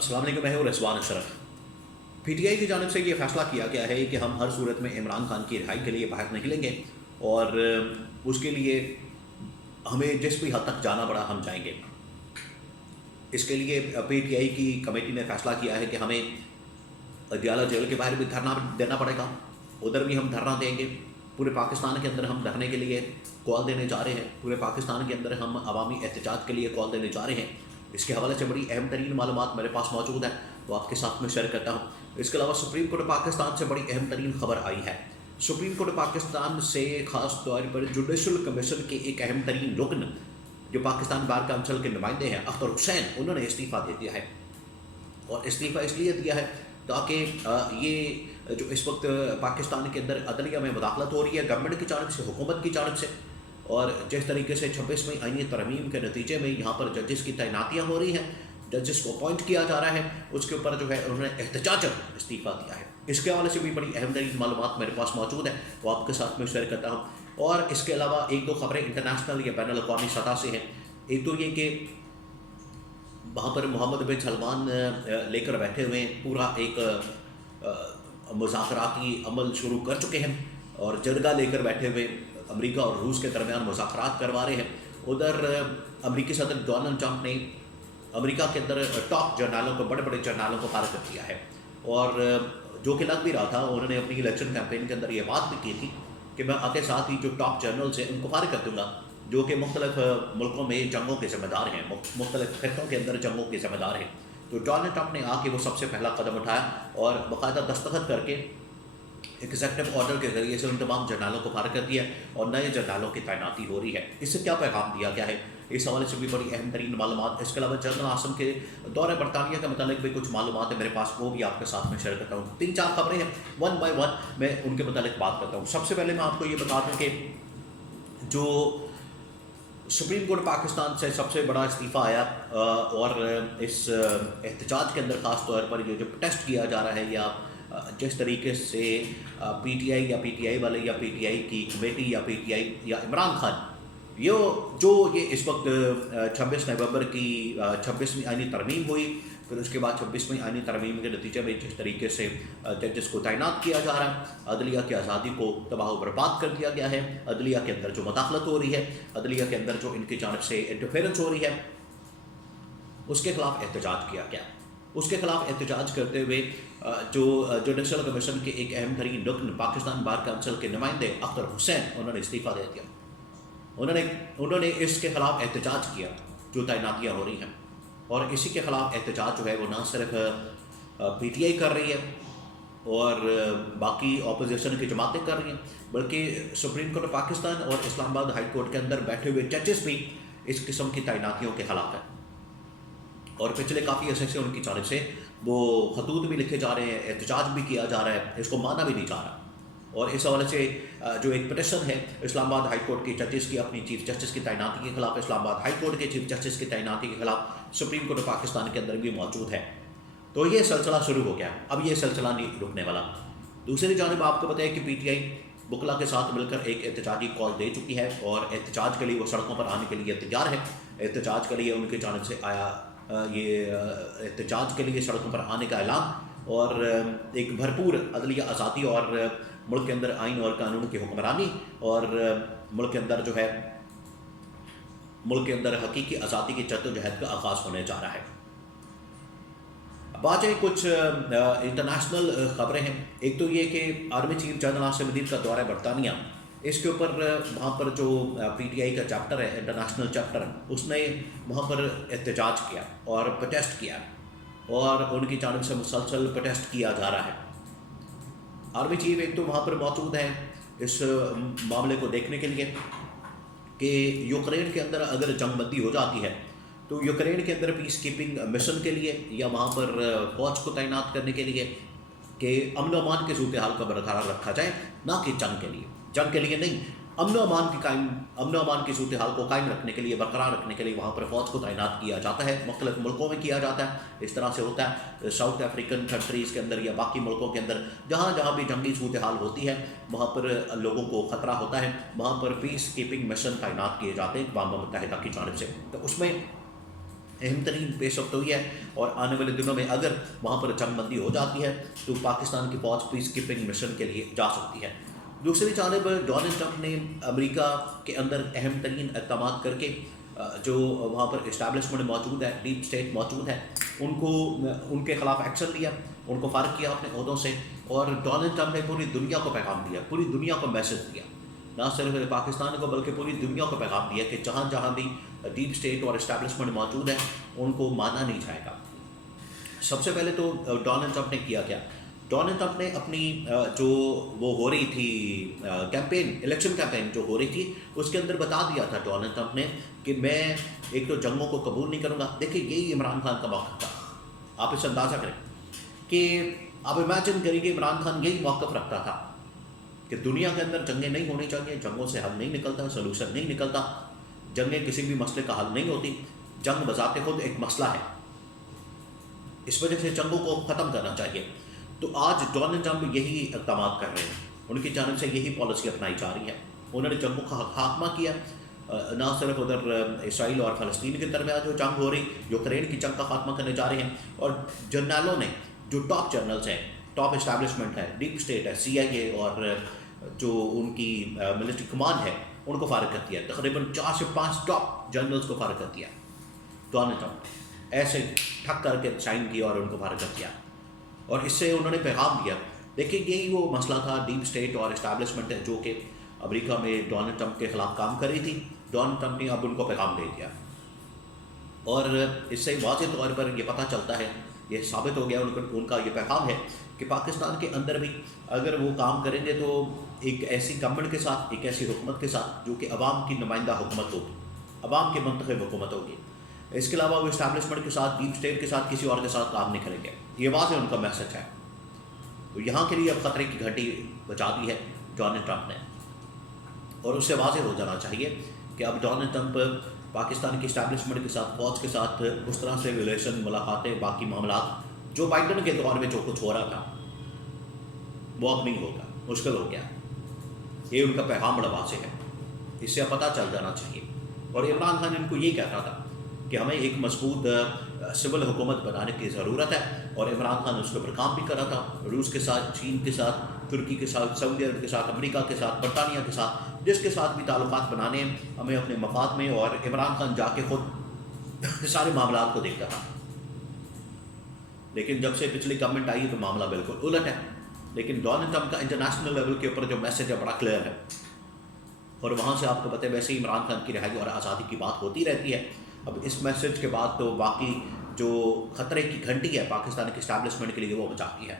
अस्सलाम वालेकुम, मैं हूँ रिजवान अशरफ। पीटीआई की जानिब से ये फैसला किया गया है कि हम हर सूरत में इमरान खान की रिहाई के लिए बाहर निकलेंगे और उसके लिए हमें जिस भी हद तक जाना पड़ा हम जाएंगे। इसके लिए पीटीआई की कमेटी ने फैसला किया है कि हमें अदियाला जेल के बाहर भी धरना देना पड़ेगा, उधर भी हम धरना देंगे। पूरे पाकिस्तान के अंदर हम धरने के लिए कॉल देने जा रहे हैं, पूरे पाकिस्तान के अंदर हम अवामी एहतजाज के लिए कॉल देने जा रहे हैं। इसके हवाले से बड़ी अहम तरीन मालूमात मेरे पास मौजूद है, तो आपके साथ में शेयर करता हूँ। इसके अलावा सुप्रीम कोर्ट पाकिस्तान से बड़ी अहम तरीन खबर आई है। सुप्रीम कोर्ट पाकिस्तान से ख़ास तौर पर जुडिशल कमीशन के एक अहम तरीन रुकन जो पाकिस्तान बार काउंसिल के नुमाइंदे हैं अख्तर हुसैन, उन्होंने इस्तीफ़ा दे दिया है। और इस्तीफ़ा इसलिए दिया है ताकि ये जो इस वक्त पाकिस्तान के अंदर अदलिया में मुदाखलत हो रही है गवर्नमेंट की जानब से, हुकूमत की जानब से, और जिस तरीके से 26वीं आईनी तरमीम के नतीजे में यहाँ पर जजेस की तैनातियाँ हो रही हैं, जजेस को अपॉइंट किया जा रहा है, उसके ऊपर जो है उन्होंने एहतजाजन इस्तीफ़ा दिया है। इसके हवाले से भी बड़ी अहम तरीन मालूमात मेरे पास मौजूद है, वो आपके साथ में शेयर करता हूँ। और इसके अलावा एक दो खबरें इंटरनेशनल या बैनुल अक़वामी सतह से हैं। एक तो ये कि वहाँ पर मोहम्मद बिन सलमान लेकर बैठे हुए पूरा एक मुज़ाकराती अमल शुरू कर चुके हैं और जरगा लेकर बैठे हुए अमेरिका और रूस के दरमियान मुज़ाकरात करवा रहे हैं। उधर अमेरिकी सदर डोनाल्ड ट्रंप ने अमेरिका के अंदर टॉप जर्नलों को, बड़े बड़े जर्नलों को फारिग कर दिया है, और जो कि लग भी रहा था, उन्होंने अपनी इलेक्शन कैंपेन के अंदर ये बात भी की थी कि मैं आते साथ ही जो टॉप जर्नल्स हैं उनको फारिग कर दूँगा, जो कि मुख्तलिफ मुल्कों में जंगों के ज़िम्मेदार हैं, मुख्तलिफ खित्तों के अंदर जंगों के ज़िम्मेदार हैं। तो डोनाल्ड ट्रंप ने आके वो सबसे पहला कदम उठाया और बाकायदा दस्तखत करके एग्जेक्टिव ऑर्डर के ज़रिए से उन तमाम जर्नलों को फारिग कर दिया और नए जर्नलों की तैनाती हो रही है। इससे क्या पैगाम दिया गया है, इस हवाले से भी बड़ी अहम तरीन मालूमात। इसके अलावा जनरल आसम के दौरे बरतानिया के मतलब भी कुछ मालूमात है मेरे पास, वो भी आपके साथ में शेयर करता हूँ। 3-4 खबरें हैं, वन बाय वन मैं उनके मतलब बात करता हूँ। सबसे पहले मैं आपको ये बता दूँ कि जो सुप्रीम कोर्ट पाकिस्तान से सबसे बड़ा इस्तीफ़ा आया और इस एहतजाज के अंदर ख़ास तौर पर ये जो प्रोटेस्ट किया जा रहा है, या जिस तरीके से पीटीआई या पीटीआई वाले या पीटीआई की कमेटी या पीटीआई या इमरान खान ये इस वक्त 26 नवंबर की 26वीं आईनी तरमीम हुई, फिर उसके बाद 26वीं आईनी तरमीम के नतीजे में जिस तरीके से जजेस को तैनात किया जा रहा है, अदलिया की आज़ादी को तबाह बर्बाद कर दिया गया है, अदलिया के अंदर जो मुदाखलत हो रही है, अदलिया के अंदर जो इनकी जानब से इंटरफेरेंस हो रही है, उसके खिलाफ एहतजाज किया गया। उसके खिलाफ एहतजाज करते हुए जो जुडिशल कमीशन के एक अहम तरीन रुकन पाकिस्तान बार काउंसिल के नुमाइंदे अख्तर हुसैन, उन्होंने इस्तीफ़ा दे दिया। उन्होंने इसके खिलाफ एहतजाज किया जो तैनातियाँ हो रही हैं, और इसी के खिलाफ एहतजाज जो है वो ना सिर्फ पीटीआई कर रही है और बाकी अपोजिशन की जमातें कर रही हैं, बल्कि सुप्रीम कोर्ट पाकिस्तान और इस्लामाबाद हाई कोर्ट के अंदर बैठे हुए जजेस भी इस किस्म की तैनातियों के खिलाफ हैं। और पिछले काफ़ी अर्से से उनकी जानब से वो खतूत भी लिखे जा रहे हैं, एहतजाज भी किया जा रहा है, इसको माना भी नहीं जा रहा। और इस हवाले से जो एक पिटीशन है इस्लामाबाद हाई कोर्ट के जजेस की अपनी चीफ जस्टिस की तैनाती के खिलाफ, इस्लामाबाद हाई कोर्ट के चीफ जस्टिस की तैनाती के खिलाफ सुप्रीम कोर्ट पाकिस्तान के अंदर भी मौजूद है। तो ये सिलसिला शुरू हो गया, अब ये सिलसिला नहीं रुकने वाला। दूसरी जानिब आपको बताया कि पीटीआई बुकला के साथ मिलकर एक एहतजाजी कॉल दे चुकी है और एहतजाज के लिए वो सड़कों पर आने के लिए तैयार है। एहतजाज के लिए उनकी जानिब से आया ये एहतजाज के लिए सड़कों पर आने का ऐलान, और एक भरपूर अदलिया आज़ादी और मुल्क के अंदर आइन और कानून की हुक्मरानी, और मुल्क के अंदर जो है मुल्क के अंदर हकीकी आज़ादी की जद्दोजहद का आगाज़ होने जा रहा है। बात है कुछ इंटरनेशनल ख़बरें हैं। एक तो ये कि army chief general Asim Munir का दौरा बरतानिया, इसके ऊपर वहाँ पर जो पीटीआई का चैप्टर है, इंटरनेशनल चैप्टर, उसने वहाँ पर एहतजाज किया और प्रोटेस्ट किया, और उनकी जानिब से मुसलसल प्रोटेस्ट किया जा रहा है। आर्मी चीफ एक तो वहाँ पर मौजूद है इस मामले को देखने के लिए कि यूक्रेन के अंदर अगर जंगबंदी हो जाती है तो यूक्रेन के अंदर पीस कीपिंग मिशन के लिए या वहाँ पर फ़ौज को तैनात करने के लिए कि अमन व अमान के सूरत हाल को बरकरार रखा जाए, ना कि जंग के लिए नहीं, अमन व अमान की सूरत हाल को कायम रखने के लिए, बरकरार रखने के लिए वहाँ पर फ़ौज को तैनात किया जाता है। मुख्तलिफ मुल्कों में किया जाता है, इस तरह से होता है साउथ अफ्रीकन कंट्रीज़ के अंदर या बाकी मुल्कों के अंदर जहाँ जहाँ भी जंगी सूरत हाल होती है, वहाँ पर लोगों को ख़तरा होता है, वहाँ पर पीस कीपिंग मिशन तैनात किए जाते हैं अक़वाम मुत्तहिदा की जानिब से। तो उसमें اہم ترین پیش رفت ہوئی ہے، اور آنے والے دنوں میں اگر وہاں پر جنگ بندی ہو جاتی ہے تو پاکستان کی فوج پیس کیپنگ مشن کے لیے جا سکتی ہے۔ دوسری جانب ڈونلڈ ٹرمپ نے امریکہ کے اندر اہم ترین اقدامات کر کے جو وہاں پر اسٹیبلشمنٹ موجود ہے، ڈیپ اسٹیٹ موجود ہے، ان کے خلاف ایکشن لیا، ان کو فارغ کیا اپنے عہدوں سے، اور ڈونلڈ ٹرمپ نے پوری دنیا کو پیغام دیا، پوری دنیا کو میسج دیا، نہ صرف پاکستان کو بلکہ پوری دنیا کو پیغام دیا کہ جہاں جہاں بھی ڈیپ اسٹیٹ اور اسٹیبلشمنٹ موجود ہے ان کو مانا نہیں جائے گا۔ سب سے پہلے تو ڈونلڈ ٹرمپ نے کیا کیا؟ ڈونلڈ ٹرمپ نے اپنی جو وہ ہو رہی تھی کیمپین، الیکشن کیمپین جو ہو رہی تھی، اس کے اندر بتا دیا تھا ڈونلڈ ٹرمپ نے کہ میں ایک تو جنگوں کو قبول نہیں کروں گا۔ دیکھیں یہی عمران خان کا موقف تھا، آپ اس سے اندازہ کریں کہ آپ امیجن کریں کہ عمران خان یہی موقف رکھتا تھا کہ دنیا کے اندر جنگیں نہیں ہونی چاہیے، جنگوں سے حل نہیں نکلتا، سلوشن نہیں نکلتا، جنگیں کسی بھی مسئلے کا حل نہیں ہوتی، جنگ بذات خود ایک مسئلہ ہے، اس وجہ سے جنگوں کو ختم کرنا چاہیے۔ تو آج ڈونلڈ ٹرمپ یہی اقدامات کر رہے ہیں، ان کی جانب سے یہی پالیسی اپنائی جا رہی ہے۔ انہوں نے جنگوں کا خاتمہ کیا، نہ صرف ادھر اسرائیل اور فلسطین کے درمیان جو جنگ ہو رہی، یوکرین کی جنگ کا خاتمہ کرنے جا رہے ہیں، اور جرنیلوں نے جو ٹاپ جرنلز ہیں، ٹاپ اسٹیبلشمنٹ ہے، ڈیپ اسٹیٹ ہے، CIA اور جو ان کی ملٹری کمانڈ ہے، ان کو فارغ کر دیا، تقریباً 4 سے 5 ٹاپ جرنلز کو فارغ کر دیا ڈونلڈ ٹرمپ، ایسے ٹھک کر کے سائن کیا اور ان کو فارغ کر دیا، اور اس سے انہوں نے پیغام دیا۔ دیکھیں یہی وہ مسئلہ تھا، ڈیپ اسٹیٹ اور اسٹیبلشمنٹ ہے جو کہ امریکہ میں ڈونلڈ ٹرمپ کے خلاف کام کر رہی تھی، ڈونلڈ ٹرمپ نے اب ان کو پیغام دے دیا، اور اس سے واضح طور پر یہ پتہ چلتا ہے، یہ ثابت ہو گیا، ان کا یہ پیغام ہے کہ پاکستان کے اندر بھی اگر وہ کام کریں گے تو ایک ایسی گورنمنٹ کے ساتھ، ایک ایسی حکومت کے ساتھ جو کہ عوام کی نمائندہ حکومت ہوگی، عوام کی منتخب حکومت ہوگی۔ اس کے علاوہ وہ اسٹیبلشمنٹ کے ساتھ، ڈیپ اسٹیٹ کے ساتھ، کسی اور کے ساتھ کام نہیں کریں گے، یہ واضح ان کا میسج ہے۔ تو یہاں کے لیے اب خطرے کی گھنٹی بجا دی ہے ڈونلڈ ٹرمپ نے، اور اس سے واضح ہو جانا چاہیے کہ اب ڈونلڈ ٹرمپ پاکستان کی اسٹیبلشمنٹ کے ساتھ، فوج کے ساتھ اس طرح سے ریلیشن، ملاقاتیں، باقی معاملات جو بائیڈن کے دور میں جو کچھ ہو رہا تھا وہ اب نہیں ہوگا، مشکل ہو گیا۔ یہ ان کا پیغام بڑا واضح ہے، اس سے پتہ چل جانا چاہیے۔ اور عمران خان ان کو یہ کہتا تھا کہ ہمیں ایک مضبوط سول حکومت بنانے کی ضرورت ہے، اور عمران خان اس کے اوپر کام بھی کر رہا تھا، روس کے ساتھ، چین کے ساتھ، ترکی کے ساتھ، سعودی عرب کے ساتھ، امریکہ کے ساتھ، برطانیہ کے ساتھ، جس کے ساتھ بھی تعلقات بنانے ہیں ہمیں اپنے مفاد میں، اور عمران خان جا کے خود سارے معاملات کو دیکھتا تھا۔ لیکن جب سے پچھلی گورنمنٹ آئی تو معاملہ بالکل الٹ ہے۔ لیکن ڈونلڈ ٹرمپ کا انٹرنیشنل لیول کے اوپر جو میسج ہے بڑا کلیئر ہے، اور وہاں سے آپ کو پتہ ہے ویسے ہی عمران خان کی رہائی اور آزادی کی بات ہوتی رہتی ہے۔ اب اس میسج کے بعد تو باقی جو خطرے کی گھنٹی ہے پاکستان کی اسٹیبلشمنٹ کے لیے وہ بجاتی ہے۔